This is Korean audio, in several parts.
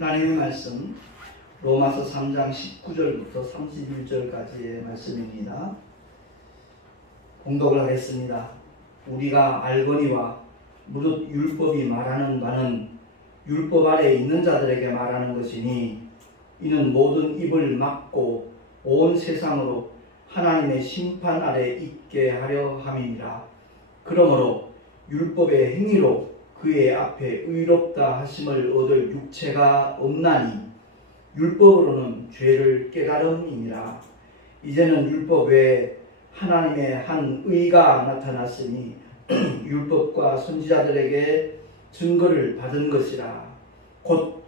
하나님의 말씀 로마서 3장 19절부터 31절까지의 말씀입니다. 공독을 하겠습니다. 우리가 알거니와 무릇 율법이 말하는 바는 율법 아래 있는 자들에게 말하는 것이니 이는 모든 입을 막고 온 세상으로 하나님의 심판 아래 있게 하려 함이니라. 그러므로 율법의 행위로 그의 앞에 의롭다 하심을 얻을 육체가 없나니 율법으로는 죄를 깨달음이니라. 이제는 율법 외에 하나님의 한 의가 나타났으니 율법과 선지자들에게 증거를 받은 것이라. 곧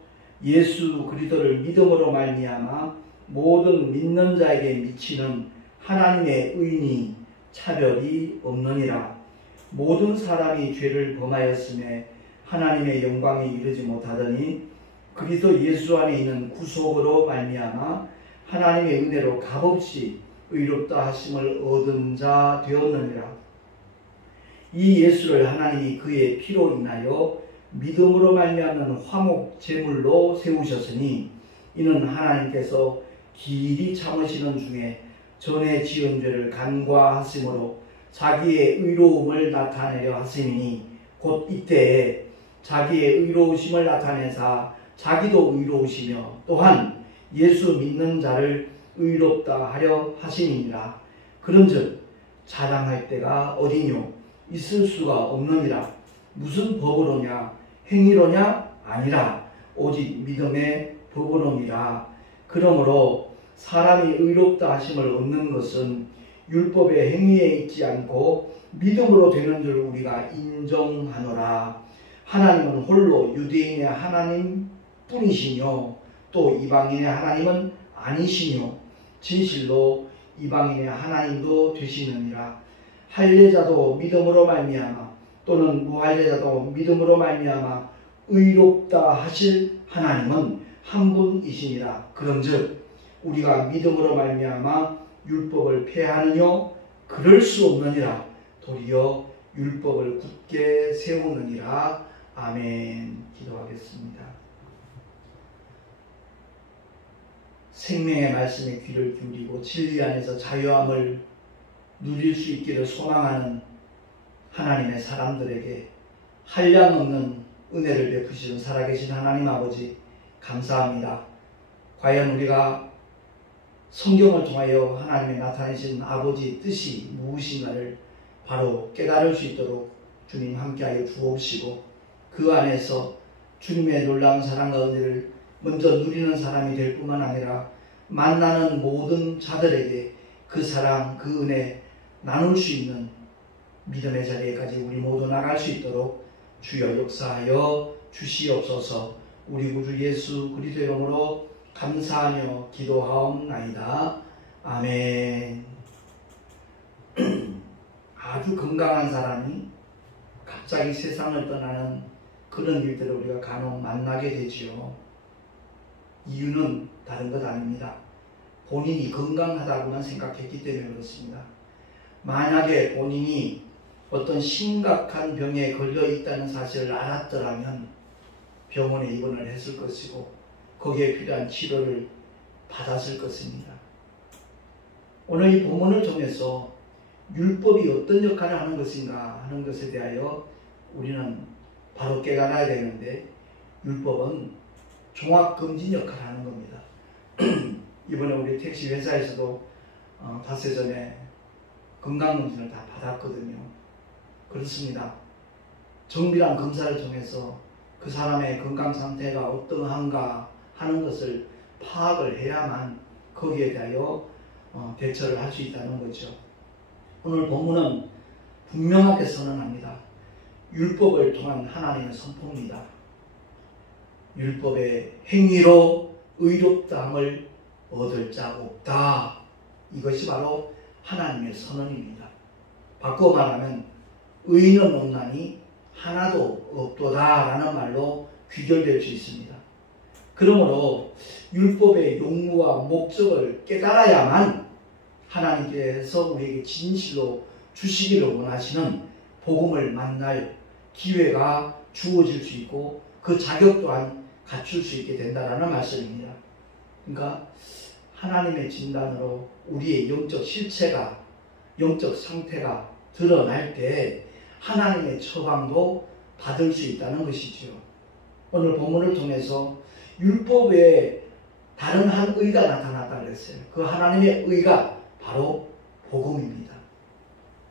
예수 그리스도를 믿음으로 말미암아 모든 믿는 자에게 미치는 하나님의 의인이 차별이 없느니라. 모든 사람이 죄를 범하였음에 하나님의 영광에 이르지 못하더니 그리스도 예수 안에 있는 구속으로 말미암아 하나님의 은혜로 값없이 의롭다 하심을 얻은 자 되었느니라. 이 예수를 하나님이 그의 피로 인하여 믿음으로 말미암는 화목 제물로 세우셨으니 이는 하나님께서 길이 참으시는 중에 전에 지은 죄를 간과하심으로 자기의 의로움을 나타내려 하심이니 곧 이때에 자기의 의로우심을 나타내사 자기도 의로우시며 또한 예수 믿는 자를 의롭다 하려 하심이니라. 그런즉 자랑할 때가 어디뇨? 있을 수가 없느니라. 무슨 법으로냐? 행위로냐? 아니라 오직 믿음의 법으로니라. 그러므로 사람이 의롭다 하심을 얻는 것은 율법의 행위에 있지 않고 믿음으로 되는 줄 우리가 인정하노라. 하나님은 홀로 유대인의 하나님 뿐이시며 또 이방인의 하나님은 아니시며 진실로 이방인의 하나님도 되시느니라. 할례자도 믿음으로 말미암아 또는 무할례자도 믿음으로 말미암아 의롭다 하실 하나님은 한 분이시니라. 그런즉 우리가 믿음으로 말미암아 율법을 폐하느냐? 그럴 수 없느니라. 도리어 율법을 굳게 세우느니라. 아멘. 기도하겠습니다. 생명의 말씀에 귀를 기울이고 진리 안에서 자유함을 누릴 수 있기를 소망하는 하나님의 사람들에게 한량없는 은혜를 베푸시는 살아계신 하나님 아버지 감사합니다. 과연 우리가 성경을 통하여 하나님의 나타내신 아버지 뜻이 무엇인가를 바로 깨달을 수 있도록 주님 함께하여 주옵시고 그 안에서 주님의 놀라운 사랑과 은혜를 먼저 누리는 사람이 될 뿐만 아니라 만나는 모든 자들에게 그 사랑, 그 은혜 나눌 수 있는 믿음의 자리에까지 우리 모두 나갈 수 있도록 주여 역사하여 주시옵소서. 우리 구주 예수 그리스도의 이름으로 감사하며 기도하옵나이다. 아멘. 아주 건강한 사람이 갑자기 세상을 떠나는 그런 일들을 우리가 간혹 만나게 되지요. 이유는 다른 것 아닙니다. 본인이 건강하다고만 생각했기 때문에 그렇습니다. 만약에 본인이 어떤 심각한 병에 걸려 있다는 사실을 알았더라면 병원에 입원을 했을 것이고 거기에 필요한 치료를 받았을 것입니다. 오늘 이 본문을 통해서 율법이 어떤 역할을 하는 것인가 하는 것에 대하여 우리는 바로 깨달아야 되는데 율법은 종합검진 역할을 하는 겁니다. 이번에 우리 택시 회사에서도 닷새 전에 건강검진을 다 받았거든요. 그렇습니다. 정밀한 검사를 통해서 그 사람의 건강 상태가 어떠한가 하는 것을 파악을 해야만 거기에 대하여 대처를 할 수 있다는 거죠. 오늘 본문은 분명하게 선언합니다. 율법을 통한 하나님의 선포입니다. 율법의 행위로 의롭다함을 얻을 자 없다. 이것이 바로 하나님의 선언입니다. 바꿔 말하면 의인은 없나니 하나도 없도다 라는 말로 귀결될 수 있습니다. 그러므로 율법의 용무와 목적을 깨달아야만 하나님께서 우리에게 진실로 주시기를 원하시는 복음을 만날 기회가 주어질 수 있고 그 자격 또한 갖출 수 있게 된다라는 말씀입니다. 그러니까 하나님의 진단으로 우리의 영적 실체가, 영적 상태가 드러날 때 하나님의 처방도 받을 수 있다는 것이지요. 오늘 본문을 통해서 율법 외에 다른 한 의가 나타났다고 했어요. 그 하나님의 의가 바로 복음입니다.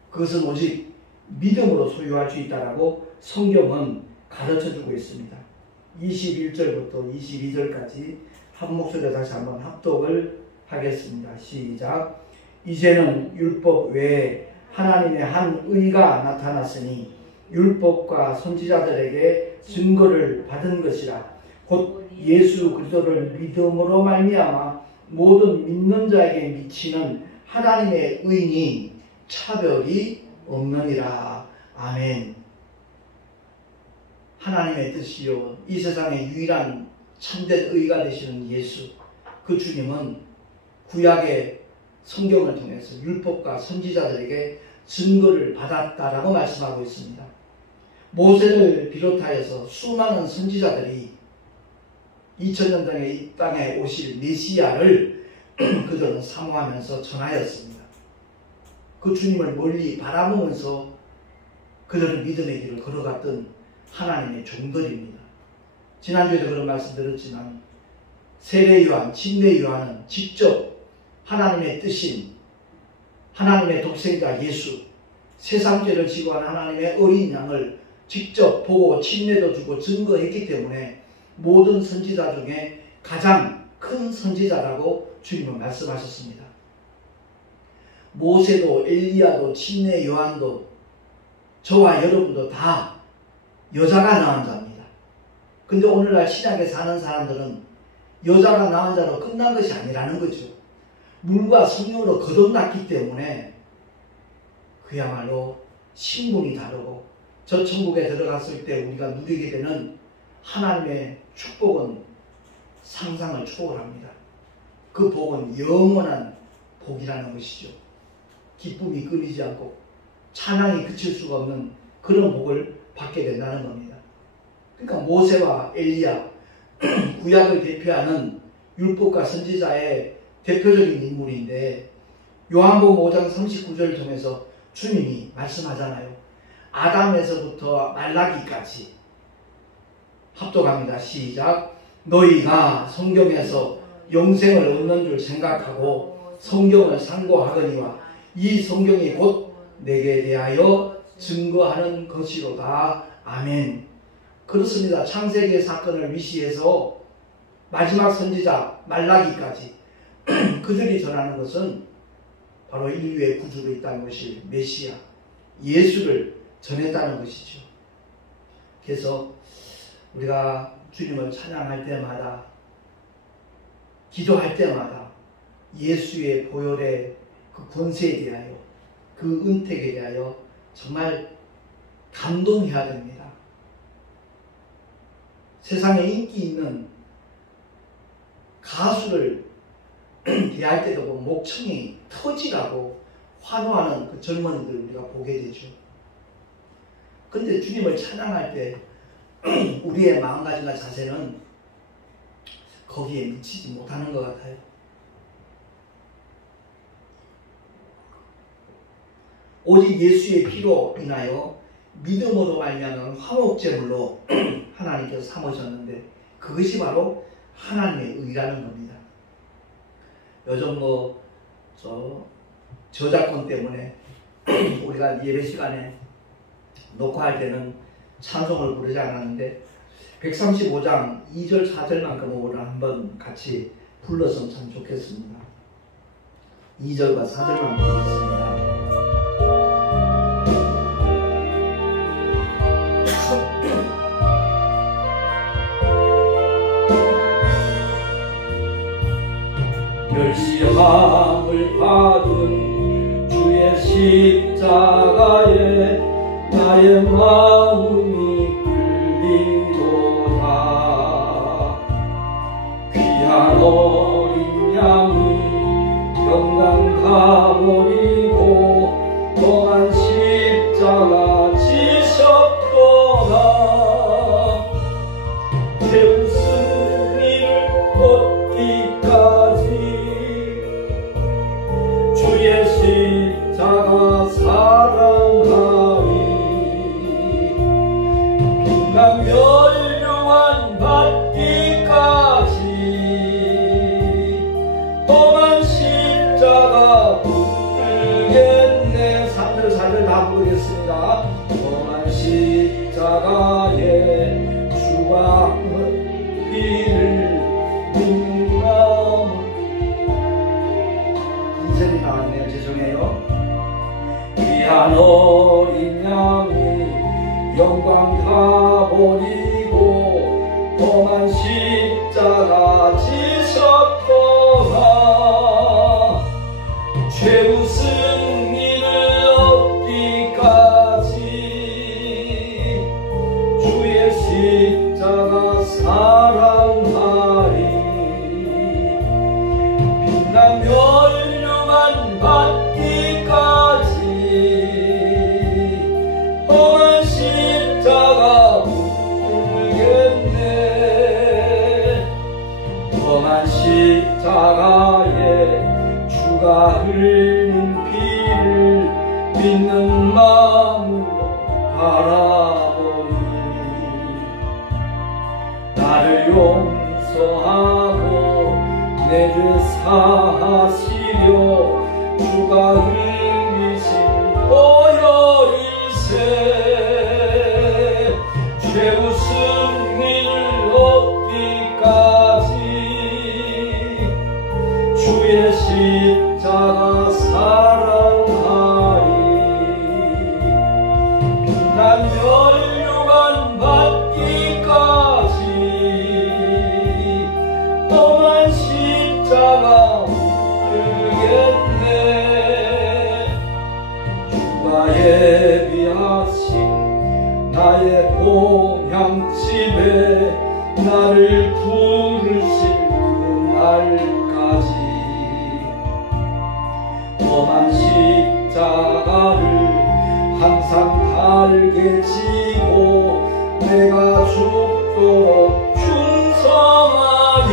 그것은 오직 믿음으로 소유할 수 있다라고 성경은 가르쳐주고 있습니다. 21절부터 22절까지 한 목소리로 다시 한번 합독을 하겠습니다. 시작. 이제는 율법 외에 하나님의 한 의가 나타났으니 율법과 선지자들에게 증거를 받은 것이라. 곧 예수 그리스도를 믿음으로 말미암아 모든 믿는 자에게 미치는 하나님의 의니 차별이 없느니라. 아멘. 하나님의 뜻이요 이 세상의 유일한 참된 의가 되시는 예수, 그 주님은 구약의 성경을 통해서 율법과 선지자들에게 증거를 받았다라고 말씀하고 있습니다. 모세를 비롯하여서 수많은 선지자들이 2000년 전에 이 땅에 오실 메시아를 그들은 사모하면서 전하였습니다. 그 주님을 멀리 바라보면서 그들은 믿음의 길을 걸어갔던 하나님의 종들입니다. 지난주에도 그런 말씀 드렸지만 세례 요한, 침례 요한은 직접 하나님의 뜻인 하나님의 독생자 예수, 세상 죄를 지고 한 하나님의 어린 양을 직접 보고 침례도 주고 증거했기 때문에 모든 선지자 중에 가장 큰 선지자라고 주님은 말씀하셨습니다. 모세도 엘리야도 침례 요한도 저와 여러분도 다 여자가 낳은 자입니다. 근데 오늘날 신약에 사는 사람들은 여자가 낳은 자로 끝난 것이 아니라는 거죠. 물과 성령으로 거듭났기 때문에 그야말로 신분이 다르고 저 천국에 들어갔을 때 우리가 누리게 되는 하나님의 축복은 상상을 초월합니다. 그 복은 영원한 복이라는 것이죠. 기쁨이 끊이지 않고 찬양이 그칠 수가 없는 그런 복을 받게 된다는 겁니다. 그러니까 모세와 엘리야, 구약을 대표하는 율법과 선지자의 대표적인 인물인데 요한복음 5장 39절을 통해서 주님이 말씀하잖아요. 아담에서부터 말라기까지 합독합니다. 시작. 너희가 성경에서 영생을 얻는 줄 생각하고 성경을 상고하거니와 이 성경이 곧 내게 대하여 증거하는 것이로다. 아멘. 그렇습니다. 창세기의 사건을 위시해서 마지막 선지자 말라기까지 그들이 전하는 것은 바로 인류의 구주로 있다는 것이 메시아 예수를 전했다는 것이죠. 그래서 우리가 주님을 찬양할 때마다 기도할 때마다 예수의 보혈의 그 권세에 대하여 그 은택에 대하여 정말 감동해야 됩니다. 세상에 인기 있는 가수를 대할 때도 보면 목청이 터지라고 환호하는 그 젊은이들 우리가 보게 되죠. 근데 주님을 찬양할 때 우리의 마음가짐과 자세는 거기에 미치지 못하는 것 같아요. 오직 예수의 피로 인하여 믿음으로 말미암은 화목제물로 하나님께서 삼으셨는데 그것이 바로 하나님의 의라는 겁니다. 요즘 저작권 때문에 우리가 예배 시간에 녹화할 때는 찬송을 부르지 않았는데 135장 2절 4절만큼 오늘 한번 같이 불렀으면 참 좋겠습니다. 2절과 4절만 부르겠습니다. 멸시함을 받은 주의 십자가에 나의 마음이 끌리도다. 귀한 어린 양이 영광 가버리고 또한 십자가 지셨도다. 제 웃음 험한 십자가 지셨구나. 최후 승리를 얻기까지 주의 십자가 사랑하리. 빛난 멸류관 받기까지 험한 십자가 붙들겠네. 험한 십자가에 주가 흘린 피를 믿는 마음으로 바라보니 나를 용서하고 내 죄 사하시려 주가 흘리신 보혈일세. 최후 승리를 얻기까지 주의 십자가 사랑하리. 빛난 멸류관 받기까지 험한 십자가 붙들겠네. 주가 예비하신 나의 본향집에 나를 부르실 그날까지 험한 십자가를 항상 달게 지고 내가 죽도록 충성하리.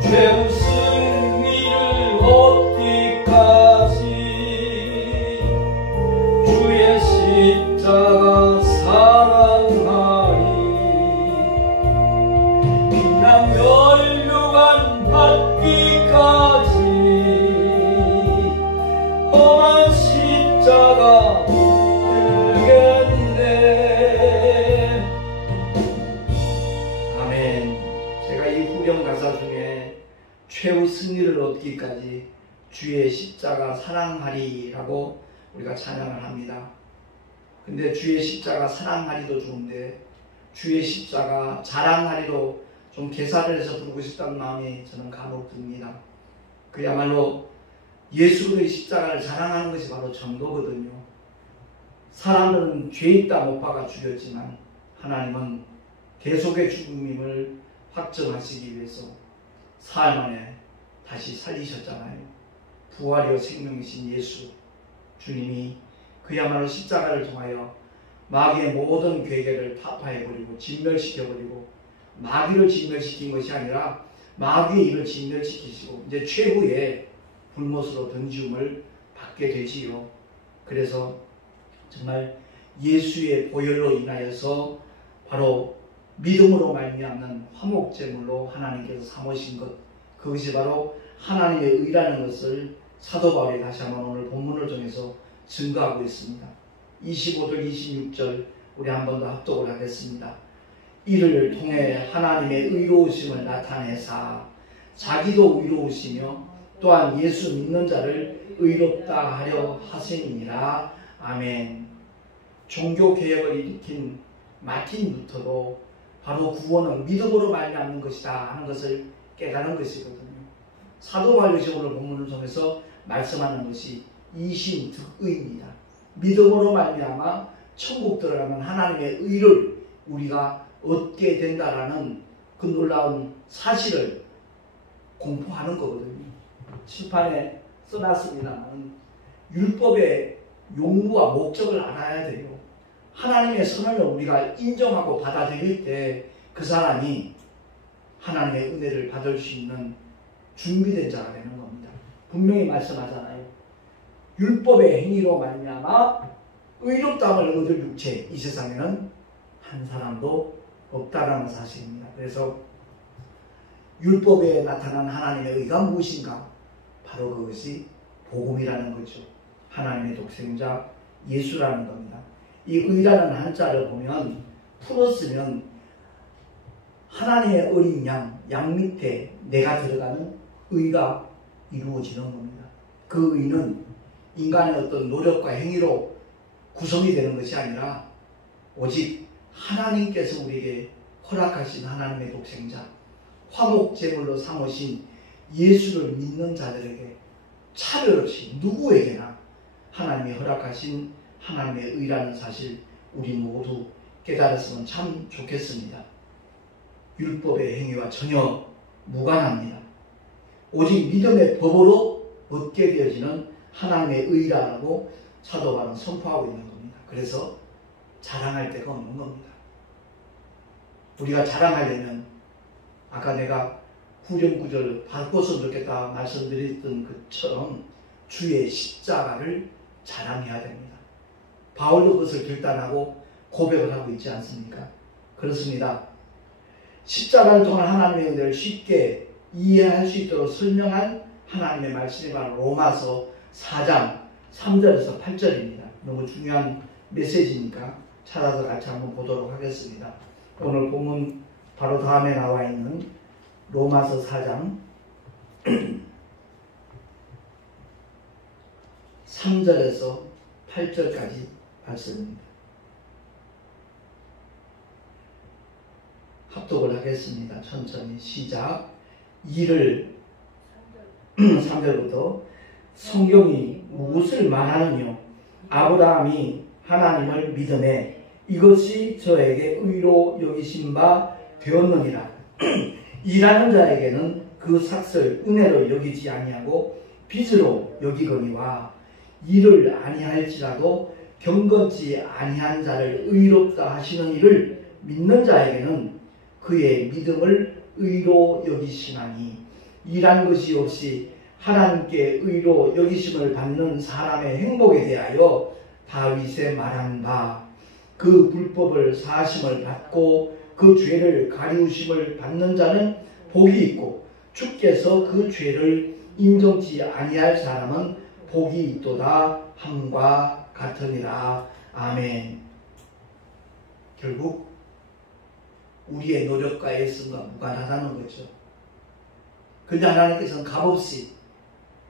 최후 승리를 얻기까지 주의 십자가 사랑하리. 빛난 멸류관 받기까지 험한 십자가 붙들겠네. 아멘. 제가 이 후렴 가사 중에 최후 승리를 얻기까지 주의 십자가 사랑하리라고 우리가 찬양을 합니다. 근데 주의 십자가 사랑하리도 좋은데 주의 십자가 자랑하리로 좀 개사를 해서 부르고 싶다는 마음이 저는 간혹 듭니다. 그야말로 예수의 십자가를 자랑하는 것이 바로 전도거든요. 사람들은 죄 있다 못 박아 죽였지만 하나님은 계속의 죽음임을 확정하시기 위해서 사흘 만에 다시 살리셨잖아요. 부활이요 생명이신 예수 주님이 그야말로 십자가를 통하여 마귀의 모든 괴계를 타파해버리고 진멸시켜버리고 마귀를 진멸시킨 것이 아니라 마귀의 일을 진멸시키시고 이제 최후의 불못으로 던지움을 받게 되지요. 그래서 정말 예수의 보혈로 인하여서 바로 믿음으로 말미암는 화목제물로 하나님께서 삼으신 것, 그것이 바로 하나님의 의라는 것을 사도 바울이 다시 한번 오늘 본문을 통해서 증거하고 있습니다. 25절 26절 우리 한 번 더 합독을 하겠습니다. 이를 통해 하나님의 의로우심을 나타내사 자기도 의로우시며 또한 예수 믿는 자를 의롭다 하려 하심이니라. 아멘. 종교개혁을 일으킨 마틴 루터도 바로 구원은 믿음으로 말미암는 것이다 하는 것을 깨달은 것이거든요. 사도 바울이 오늘 본문을 통해서 말씀하는 것이 이신득의입니다. 믿음으로 말미암아 천국 들어가면 하나님의 의를 우리가 얻게 된다라는 그 놀라운 사실을 공포하는 거거든요. 칠판에 써놨습니다만 율법의 용무와 목적을 알아야 돼요. 하나님의 선언을 우리가 인정하고 받아들일 때 그 사람이 하나님의 은혜를 받을 수 있는 준비된 자가 되는 겁니다. 분명히 말씀하잖아요. 율법의 행위로 말미암아 의롭다함을 얻을 육체, 이 세상에는 한 사람도 없다라는 사실입니다. 그래서 율법에 나타난 하나님의 의가 무엇인가? 바로 그것이 복음이라는 거죠. 하나님의 독생자 예수라는 겁니다. 이 의라는 한자를 보면 풀었으면 하나님의 어린 양 밑에 내가 들어가는 의가 이루어지는 겁니다. 그 의는 인간의 어떤 노력과 행위로 구성이 되는 것이 아니라 오직 하나님께서 우리에게 허락하신 하나님의 독생자, 화목제물로 삼으신 예수를 믿는 자들에게 차별 없이 누구에게나 하나님이 허락하신 하나님의 의라는 사실 우리 모두 깨달았으면 참 좋겠습니다. 율법의 행위와 전혀 무관합니다. 오직 믿음의 법으로 얻게 되어지는 하나님의 의라고 사도 바울은 선포하고 있는 겁니다. 그래서 자랑할 데가 없는 겁니다. 우리가 자랑하려면 아까 내가 후렴구절 바꿨으면 좋겠다 말씀드렸던 것처럼 주의 십자가를 자랑해야 됩니다. 바울도 그것을 결단하고 고백을 하고 있지 않습니까? 그렇습니다. 십자가를 통한 하나님의 은혜를 쉽게 이해할 수 있도록 설명한 하나님의 말씀이 바로 로마서 4장 3절에서 8절입니다. 너무 중요한 메시지니까 찾아서 같이 한번 보도록 하겠습니다. 오늘 본문 바로 다음에 나와 있는 로마서 4장 3절에서 8절까지 말씀입니다. 합독을 하겠습니다. 천천히 시작. 이를 3절부터 성경이 무엇을 말하느뇨? 아브라함이 하나님을 믿음에 이것이 저에게 의로 여기신 바 되었느니라. 일하는 자에게는 그 삭을 은혜로 여기지 아니하고 빚으로 여기거니와 일을 아니할지라도 경건치 아니한 자를 의롭다 하시는 이를 믿는 자에게는 그의 믿음을 의로 여기시나니 일한 것이 없이 하나님께 의로 여기심을 받는 사람의 행복에 대하여 다윗의 말한 바 그 불법을 사하심을 받고 그 죄를 가리우심을 받는 자는 복이 있고 주께서 그 죄를 인정치 아니할 사람은 복이 있도다 함과 같으니라. 아멘. 결국 우리의 노력과 애씀과 무관하다는 거죠. 그런데 하나님께서는 값없이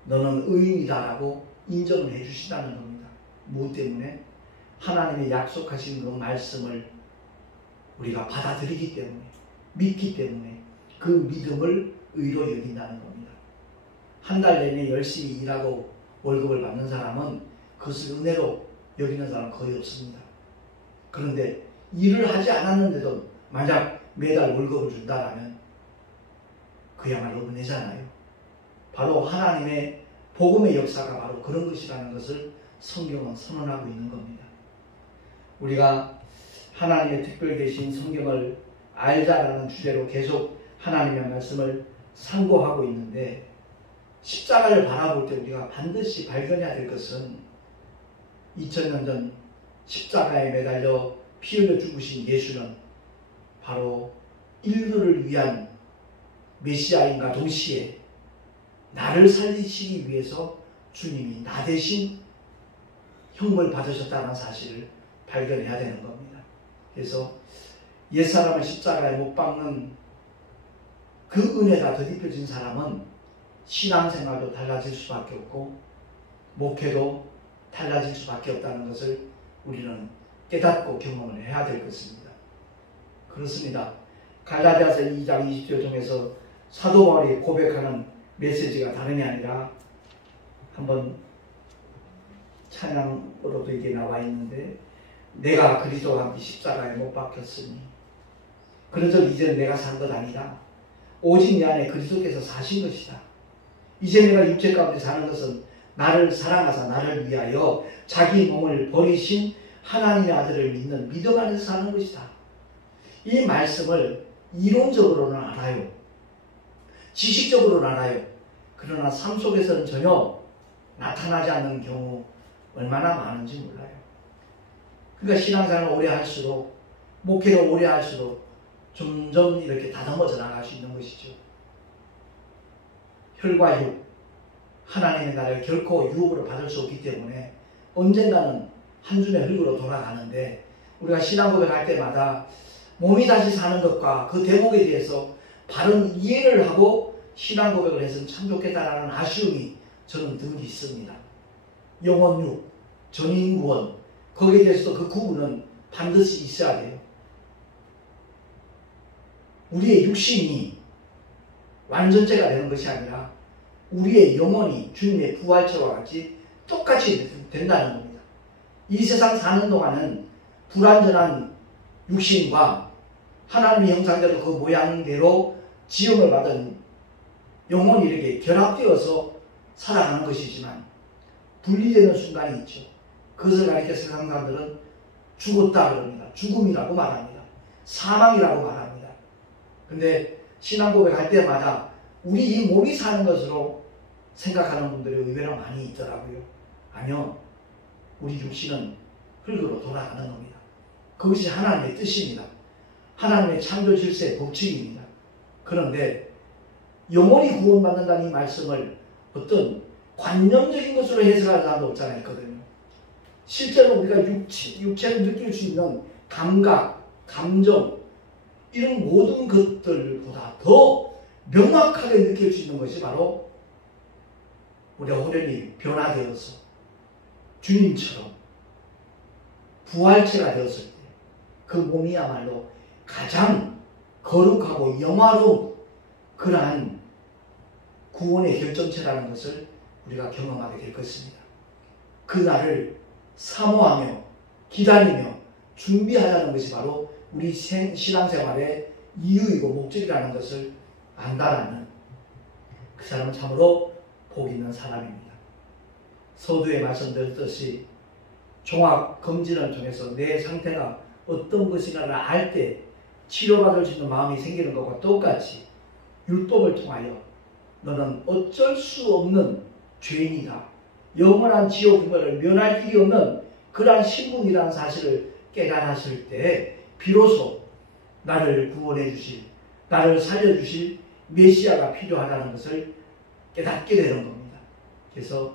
너는 의인이다라고 인정을 해주시다는 겁니다. 무엇 때문에? 하나님의 약속하신 그 말씀을 우리가 받아들이기 때문에, 믿기 때문에 그 믿음을 의로 여긴다는 겁니다. 한 달 내내 열심히 일하고 월급을 받는 사람은 그것을 은혜로 여기는 사람은 거의 없습니다. 그런데 일을 하지 않았는데도 만약 매달 월급을 준다라면 그야말로 은혜잖아요. 바로 하나님의 복음의 역사가 바로 그런 것이라는 것을 성경은 선언하고 있는 겁니다. 우리가 하나님의 특별 계신 성경을 알자라는 주제로 계속 하나님의 말씀을 상고하고 있는데 십자가를 바라볼 때 우리가 반드시 발견해야 될 것은 2000년 전 십자가에 매달려 피 흘려 죽으신 예수는 바로 인류를 위한 메시아인과 동시에 나를 살리시기 위해서 주님이 나 대신 형벌 받으셨다는 사실을 발견해야 되는 겁니다. 그래서 옛사람을 십자가에 못 박는 그 은혜가 덧입혀진 사람은 신앙생활도 달라질 수밖에 없고 목회도 달라질 수밖에 없다는 것을 우리는 깨닫고 경험을 해야 될 것입니다. 그렇습니다. 갈라디아서 2장 20절 중에서 사도 바울이 고백하는 메시지가 다름이 아니라 한번 찬양으로도 이게 나와 있는데 내가 그리스도와 함께 십자가에 못 박혔으니 그런즉 이제 내가 산 것 아니라 오직 내 안에 그리스도께서 사신 것이다. 이제 내가 육체 가운데 사는 것은 나를 사랑하사 나를 위하여 자기 몸을 버리신 하나님의 아들을 믿는 믿음 안에서 사는 것이다. 이 말씀을 이론적으로는 알아요. 지식적으로는 알아요. 그러나 삶 속에서는 전혀 나타나지 않는 경우 얼마나 많은지 몰라요. 그러니까 신앙생활을 오래 할수록 목회를 오래 할수록 점점 이렇게 다듬어져 나갈 수 있는 것이죠. 혈과 육, 하나님의 나라를 결코 유혹으로 받을 수 없기 때문에 언젠가는 한 줌의 흙으로 돌아가는데 우리가 신앙 고백할 때마다 몸이 다시 사는 것과 그 대목에 대해서 바른 이해를 하고 신앙 고백을 했으면 참 좋겠다라는 아쉬움이 저는 늘 있습니다. 영혼육, 전인구원 거기에 대해서도 그 구분은 반드시 있어야 돼요. 우리의 육신이 완전체가 되는 것이 아니라 우리의 영혼이 주님의 부활체와 같이 똑같이 된다는 겁니다. 이 세상 사는 동안은 불완전한 육신과 하나님의 형상대로 그 모양대로 지음을 받은 영혼이 이렇게 결합되어서 살아가는 것이지만 분리되는 순간이 있죠. 그것을 가리켜 세상 사람들은 죽었다 그럽니다. 죽음이라고 말합니다. 사망이라고 말합니다. 근데 신앙 고백할 때마다 우리 이 몸이 사는 것으로 생각하는 분들이 의외로 많이 있더라고요. 아니요. 우리 육신은 흙으로 돌아가는 겁니다. 그것이 하나님의 뜻입니다. 하나님의 창조 질서의 법칙입니다. 그런데 영혼이 구원받는다는 이 말씀을 어떤 관념적인 것으로 해석하는 사람도 없잖아요. 있거든요. 실제로 우리가 육체를 느낄 수 있는 감각, 감정 이런 모든 것들보다 더 명확하게 느낄 수 있는 것이 바로 우리가 호련히 변화되어서 주님처럼 부활체가 되었을 때 그 몸이야말로 가장 거룩하고 영화로운 그러한 구원의 결정체라는 것을 우리가 경험하게 될 것입니다. 그날을 사모하며 기다리며 준비하자는 것이 바로 우리 신앙생활의 이유이고 목적이라는 것을 안다라는 그 사람은 참으로 복 있는 사람입니다. 서두에 말씀드렸듯이 종합검진을 통해서 내 상태가 어떤 것인가를 알 때 치료받을 수 있는 마음이 생기는 것과 똑같이 율법을 통하여 너는 어쩔 수 없는 죄인이다. 영원한 지옥 분별을 면할 길이 없는 그러한 신분이라는 사실을 깨달았을 때 비로소 나를 구원해 주실, 나를 살려주실 메시아가 필요하다는 것을 깨닫게 되는 겁니다. 그래서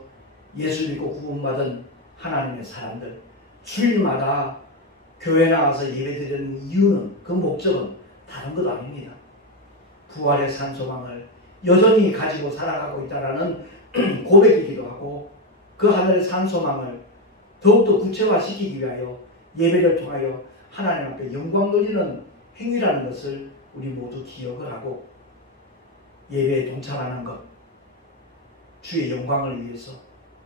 예수 믿고 구원받은 하나님의 사람들, 주일마다 교회 나와서 예배드리는 이유는, 그 목적은 다른 것 아닙니다. 부활의 산 소망을 여전히 가지고 살아가고 있다는 고백이기도 하고 그 하늘의 산 소망을 더욱더 구체화시키기 위하여 예배를 통하여 하나님 앞에 영광 돌리는 행위라는 것을 우리 모두 기억을 하고 예배에 동참하는 것, 주의 영광을 위해서,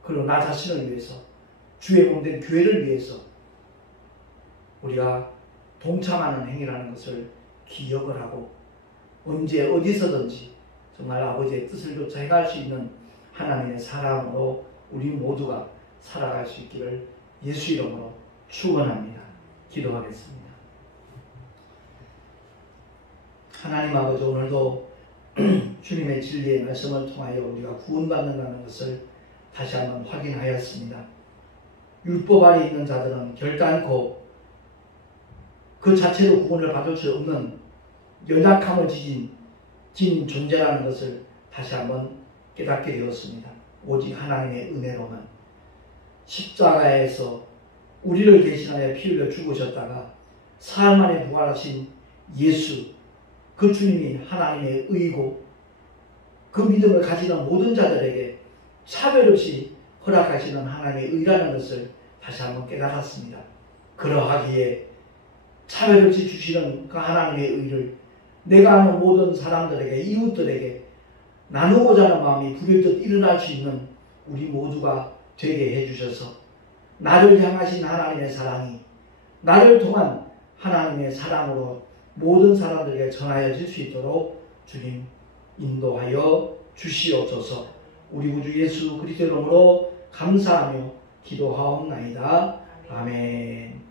그리고 나 자신을 위해서, 주의 몸된 교회를 위해서 우리가 동참하는 행위라는 것을 기억을 하고 언제 어디서든지 정말 아버지의 뜻을 조차 행할 수 있는 하나님의 사랑으로 우리 모두가 살아갈 수 있기를 예수 이름으로 축원합니다. 기도하겠습니다. 하나님 아버지, 오늘도 주님의 진리의 말씀을 통하여 우리가 구원받는다는 것을 다시 한번 확인하였습니다. 율법 아래 있는 자들은 결단코 그 자체로 구원을 받을 수 없는 연약함을 지닌 존재라는 것을 다시 한번 깨닫게 되었습니다. 오직 하나님의 은혜로는 십자가에서 우리를 대신하여 피 흘려 죽으셨다가 사흘 만에 부활하신 예수, 그 주님이 하나님의 의고 그 믿음을 가지는 모든 자들에게 차별 없이 허락하시는 하나님의 의라는 것을 다시 한번 깨달았습니다. 그러하기에 차별 없이 주시는 그 하나님의 의를 내가 아는 모든 사람들에게, 이웃들에게 나누고자 하는 마음이 불현듯 일어날 수 있는 우리 모두가 되게 해주셔서 나를 향하신 하나님의 사랑이 나를 통한 하나님의 사랑으로 모든 사람들에게 전하여질 수 있도록 주님 인도하여 주시옵소서. 우리 구주 예수 그리스도 이름으로 감사하며 기도하옵나이다. 아멘.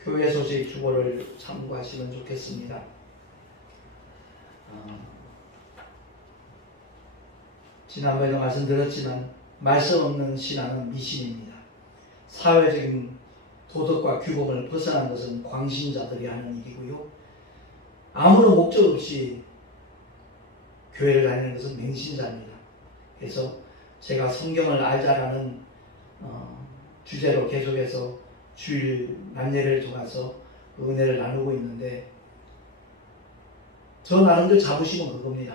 교회 소식 주보를 참고하시면 좋겠습니다. 지난번에도 말씀드렸지만 말씀 없는 신앙은 미신입니다. 사회적인 도덕과 규범을 벗어난 것은 광신자들이 하는 일이고요. 아무런 목적 없이 교회를 다니는 것은 맹신자입니다. 그래서 제가 성경을 알자라는 주제로 계속해서 주일 난예를 통해서 은혜를 나누고 있는데 저 나름대로 자부심은 그겁니다.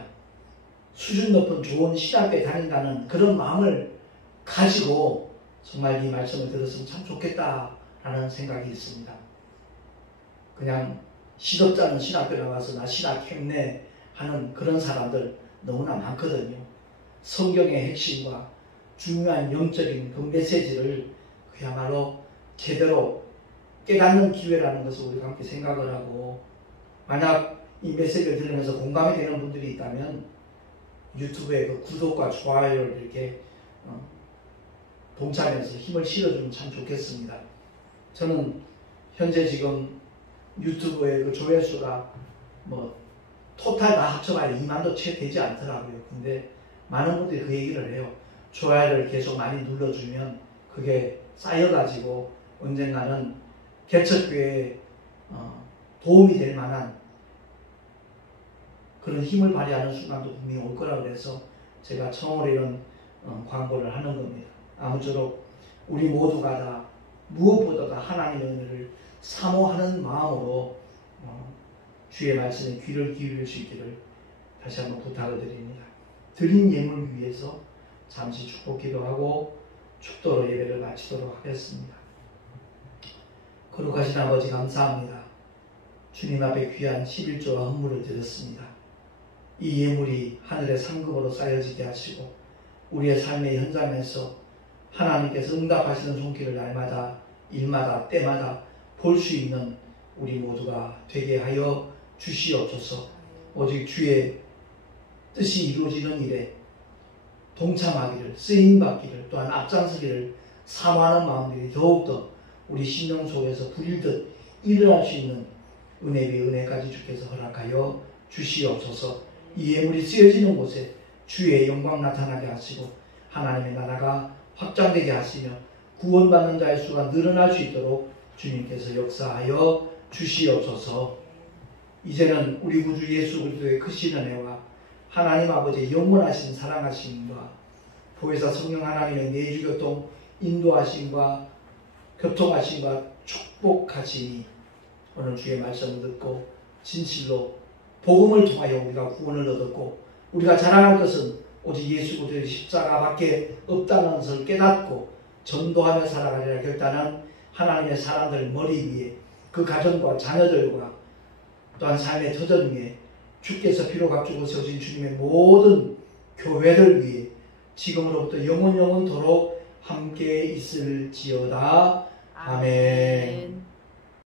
수준 높은 좋은 신학교에 다닌다는 그런 마음을 가지고 정말 이 말씀을 들었으면 참 좋겠다라는 생각이 있습니다. 그냥 시덥잖은 신학교 나가서 나 신학 했네 하는 그런 사람들 너무나 많거든요. 성경의 핵심과 중요한 영적인 그 메시지를 그야말로 제대로 깨닫는 기회라는 것을 우리가 함께 생각을 하고, 만약 이 메시지를 들으면서 공감이 되는 분들이 있다면 유튜브에 그 구독과 좋아요를 이렇게 동참해서 힘을 실어주면 참 좋겠습니다. 저는 현재 지금 유튜브의 그 조회수가 토탈 다 합쳐봐야 2만도 채 되지 않더라고요. 근데 많은 분들이 그 얘기를 해요. 좋아요를 계속 많이 눌러주면 그게 쌓여가지고 언젠가는 개척교회에 도움이 될 만한 그런 힘을 발휘하는 순간도 분명히 올 거라고 해서 제가 처음으로 이런 광고를 하는 겁니다. 아무쪼록 우리 모두가 다 무엇보다 다 하나님의 은혜를 사모하는 마음으로 주의 말씀에 귀를 기울일 수 있기를 다시 한번 부탁을 드립니다. 드린 예물 위해서 잠시 축복 기도하고 축도로 예배를 마치도록 하겠습니다. 거룩하신 아버지 감사합니다. 주님 앞에 귀한 11조와 헌물을 드렸습니다. 이 예물이 하늘의 상급으로 쌓여지게 하시고 우리의 삶의 현장에서 하나님께서 응답하시는 손길을 날마다 일마다 때마다 볼 수 있는 우리 모두가 되게 하여 주시옵소서. 오직 주의 뜻이 이루어지는 일에 동참하기를, 쓰임받기를, 또한 앞장서기를 사모하는 마음들이 더욱더 우리 심령 속에서 불일듯 일어날 수 있는 은혜 위에 은혜까지 주께서 허락하여 주시옵소서. 이 예물이 쓰여지는 곳에 주의 영광 나타나게 하시고 하나님의 나라가 확장되게 하시며 구원받는 자의 수가 늘어날 수 있도록 주님께서 역사하여 주시옵소서. 이제는 우리 구주 예수 그리스도의 크신 은혜와 하나님 아버지의 영원하신 사랑하심과 보혜사 성령 하나님의 내주교통 인도하심과 교통하심과 축복하심이 오늘 주의 말씀을 듣고 진실로 복음을 통하여 우리가 구원을 얻었고 우리가 자랑할 것은 오직 예수 그리스도의 십자가밖에 없다는 것을 깨닫고 전도하며 살아가리라 결단한 하나님의 사람들 머리 위에 그 가정과 자녀들과 또한 삶의 터전 위에 주께서 피로 값주고 세우신 주님의 모든 교회들 위에 지금으로부터 영원토록 함께 있을지어다. 아멘.